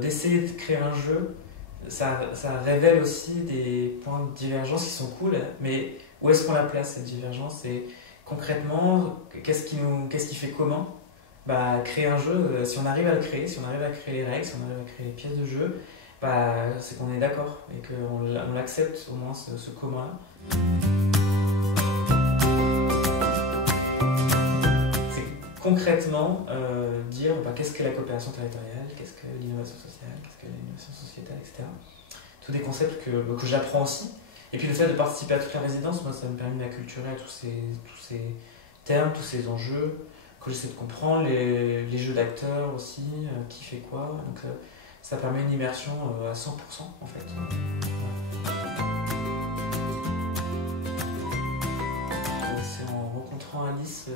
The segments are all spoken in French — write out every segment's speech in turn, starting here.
d'essayer de créer un jeu, ça révèle aussi des points de divergence qui sont cool, mais où est-ce qu'on la place cette divergence? Et concrètement, qu'est-ce qui fait commun? Bah, créer un jeu, si on arrive à le créer, si on arrive à créer les règles, si on arrive à créer les pièces de jeu, bah, c'est qu'on est d'accord et qu'on l'accepte au moins ce commun-là. C'est concrètement dire bah, qu'est-ce que la coopération territoriale, qu'est-ce que l'innovation sociale, qu'est-ce que l'innovation sociétale, etc. Tous des concepts que j'apprends aussi. Et puis le fait de participer à toute la résidence, moi ça me permet de m'acculturer à tous ces termes, tous ces enjeux, que j'essaie de comprendre, les jeux d'acteurs aussi, qui fait quoi. Donc ça permet une immersion à 100% en fait. C'est en rencontrant Alice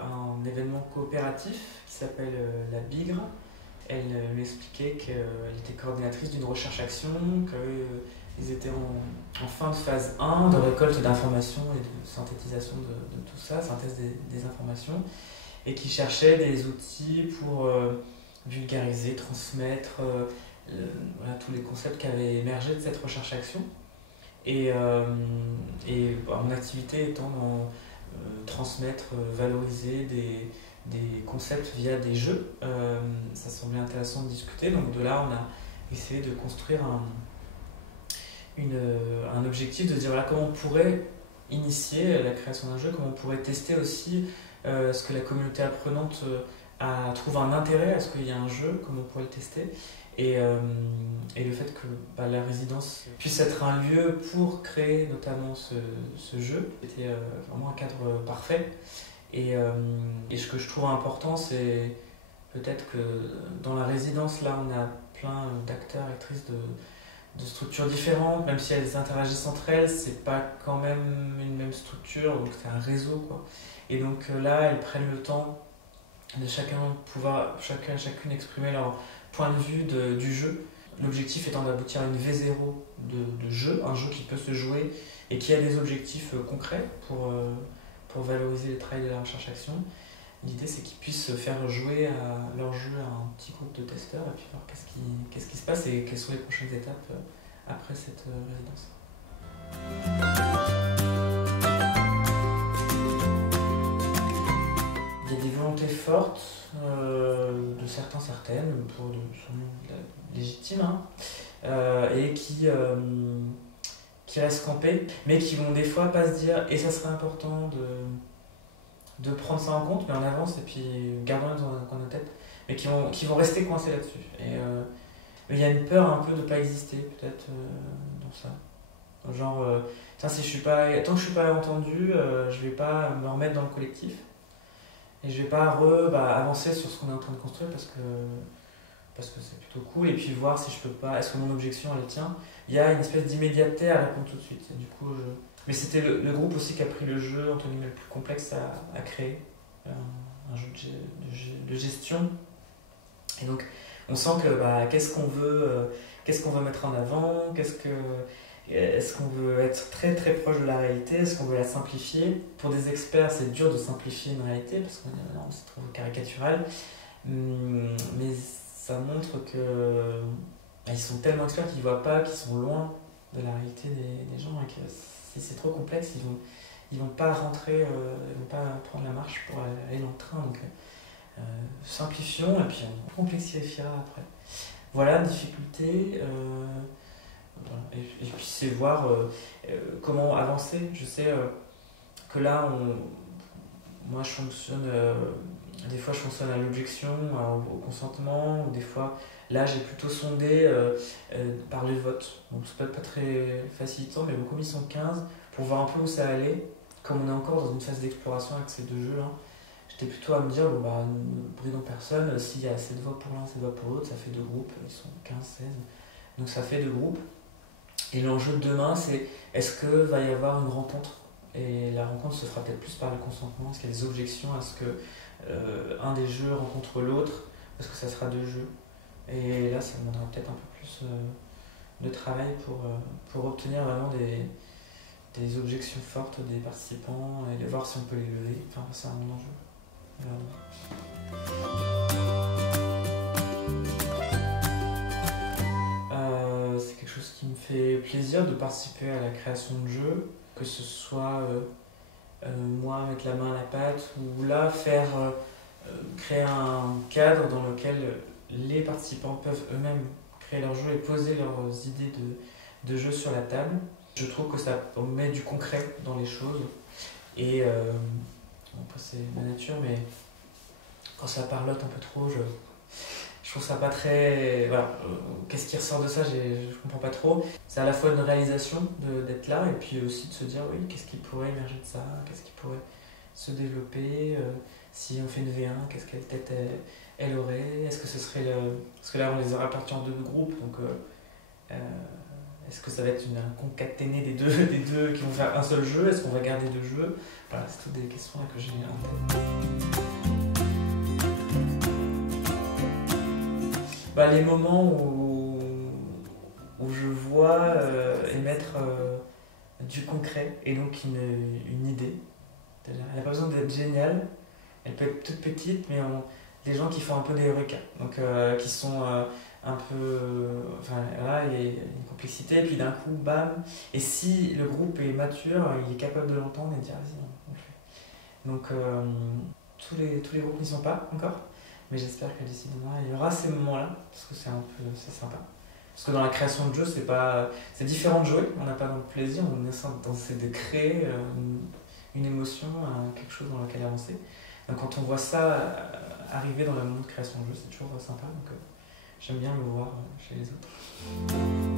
à un événement coopératif qui s'appelle la Bigre. Elle m'expliquait qu'elle était coordinatrice d'une recherche-action, qu'ils étaient en fin de phase 1 de récolte d'informations et de synthétisation de tout ça, synthèse des informations, et qui cherchaient des outils pour vulgariser, transmettre voilà, tous les concepts qui avaient émergé de cette recherche-action. Et mon activité étant dans transmettre, valoriser des concepts via des jeux, ça semblait intéressant de discuter. Donc de là, on a essayé de construire un objectif, de dire voilà, comment on pourrait initier la création d'un jeu, comment on pourrait tester aussi ce que la communauté apprenante trouve un intérêt à ce qu'il y ait un jeu, comment on pourrait le tester. Et le fait que la résidence puisse être un lieu pour créer notamment ce jeu, c'était vraiment un cadre parfait. Et ce que je trouve important, c'est peut-être que dans la résidence, là, on a plein d'acteurs, actrices de structures différentes, même si elles interagissent entre elles, c'est pas quand même une même structure, donc c'est un réseau, quoi. Et donc là, elles prennent le temps de chacune exprimer leur point de vue du jeu. L'objectif étant d'aboutir à une V0 de jeu, un jeu qui peut se jouer et qui a des objectifs concrets pour valoriser le travail de la recherche-action. L'idée, c'est qu'ils puissent faire jouer leur jeu à un petit groupe de testeurs et puis voir qu'est-ce qui se passe et quelles sont les prochaines étapes après cette résidence. Il y a des volontés fortes de certaines, pour légitimes, hein, et qui restent campés, mais qui vont des fois pas se dire, et ça serait important de prendre ça en compte, mais en avance, et puis gardons-le dans un coin de notre tête, mais qui vont rester coincés là-dessus. Mais il y a une peur un peu de ne pas exister, peut-être, dans ça. Genre, tant que je suis pas entendu, je vais pas me remettre dans le collectif, et je vais pas avancer sur ce qu'on est en train de construire, parce que c'est plutôt cool, et puis voir si je peux pas, est-ce que mon objection elle tient. Il y a une espèce d'immédiateté à répondre tout de suite. Et du coup, mais c'était le groupe aussi qui a pris le jeu entre guillemets le plus complexe à créer, un jeu de gestion. Et donc, on sent que qu'est-ce qu'on veut mettre en avant, est-ce qu'on veut être très très proche de la réalité, est-ce qu'on veut la simplifier. Pour des experts, c'est dur de simplifier une réalité parce qu'on c'est trop caricatural, mais ça montre que ils sont tellement experts qu'ils ne voient pas, qu'ils sont loin de la réalité des gens, et que si c'est trop complexe, ils vont pas rentrer, ils vont pas prendre la marche pour aller dans le train. Donc simplifions et puis on complexifiera après. Voilà, difficulté. Voilà. Et puis c'est voir comment avancer. Je sais que là, moi je fonctionne, des fois je fonctionne à l'objection, au consentement, ou des fois là j'ai plutôt sondé par les votes. Donc c'est pas très facilitant, mais beaucoup mis sont 15 pour voir un peu où ça allait. Comme on est encore dans une phase d'exploration avec ces deux jeux-là, j'étais plutôt à me dire, ne bridons personne, s'il y a assez de voix pour l'un, assez de voix pour l'autre, ça fait deux groupes, ils sont 15, 16, donc ça fait deux groupes. Et l'enjeu de demain, c'est est-ce qu'il va y avoir une rencontre? Et la rencontre se fera peut-être plus par le consentement. Est-ce qu'il y a des objections à ce que un des jeux rencontre l'autre? Parce que ça sera deux jeux. Et là, ça demandera peut-être un peu plus de travail pour obtenir vraiment des objections fortes des participants et de voir si on peut les lever. Enfin, c'est un enjeu. fait plaisir de participer à la création de jeux, que ce soit moi mettre la main à la pâte ou là créer un cadre dans lequel les participants peuvent eux-mêmes créer leurs jeux et poser leurs idées de jeux sur la table. Je trouve que ça met du concret dans les choses et bon, après c'est ma nature, mais quand ça parlote un peu trop, je trouve ça pas très. Voilà. Qu'est-ce qui ressort de ça, je comprends pas trop. C'est à la fois une réalisation d'être là et puis aussi de se dire oui, qu'est-ce qui pourrait émerger de ça, qu'est-ce qui pourrait se développer, si on fait une V1, qu'est-ce qu'elle tête elle aurait, est-ce que ce serait parce que là on les a répartis en deux groupes, donc est-ce que ça va être un concaténé des deux qui vont faire un seul jeu, est-ce qu'on va garder deux jeux, voilà, c'est toutes des questions là que j'ai en tête. Bah, les moments où je vois émettre du concret et donc une idée. Elle n'a pas besoin d'être géniale, elle peut être toute petite, mais des gens qui font un peu des eureka, donc qui sont un peu. Enfin là, il y a une complexité, et puis d'un coup, bam. Et si le groupe est mature, il est capable de l'entendre et de dire vas-y, on le fait. Donc tous les groupes n'y sont pas encore. Mais j'espère que d'ici demain, il y aura ces moments-là, parce que c'est sympa. Parce que dans la création de jeux, c'est différent de jouer, on n'a pas dans le plaisir, on essaie de créer une émotion, quelque chose dans lequel avancer. Donc quand on voit ça arriver dans le monde de création de jeux, c'est toujours sympa, donc j'aime bien le voir chez les autres.